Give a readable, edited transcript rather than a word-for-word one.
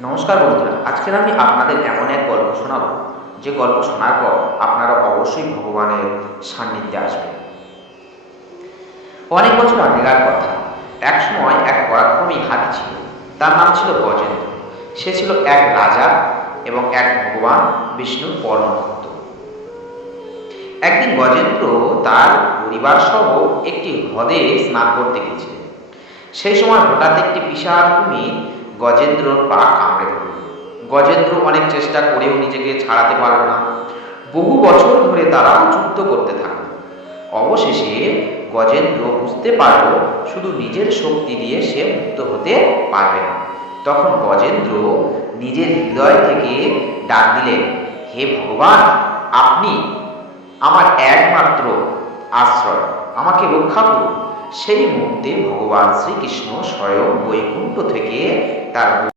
নমস্কার বন্ধুরা, আজকের আমি আপনাদের এমন এক গল্প শোনাবো যে গল্প শোনার পর আপনারা অবশ্যই ভগবানের সান্নিধ্যে আসবেন। অনেক বছর আগেকার কথা। এক সময় এক পরাক্রমী হাতি ছিল। তার নাম ছিল গজেন্দ্র। সে ছিল এক রাজা এবং এক ভগবান বিষ্ণুর পরম ভক্ত। একদিন গজেন্দ্র তার পরিবার সহ একটি হ্রদে স্নান করতে গিয়েছিলেন। সেই সময় হঠাৎ একটি বিশাল কুমির গজেন্দ্রর পা কামড়ে ধরল। গজেন্দ্র অনেক চেষ্টা করেও নিজেকে ছাড়াতে পারল না। বহু বছর ধরে তারা যুদ্ধ করতে থাকল। অবশেষে গজেন্দ্র বুঝতে পারল শুধু নিজের শক্তি দিয়ে সে মুক্ত হতে পারবে না। তখন গজেন্দ্র নিজের হৃদয় থেকে ডাক দিলেন, হে ভগবান, আপনি আমার একমাত্র আশ্রয়, আমাকে রক্ষা করুন। সেই মুহূর্তে ভগবান শ্রীকৃষ্ণ স্বয়ং বৈকুণ্ঠ থেকে তার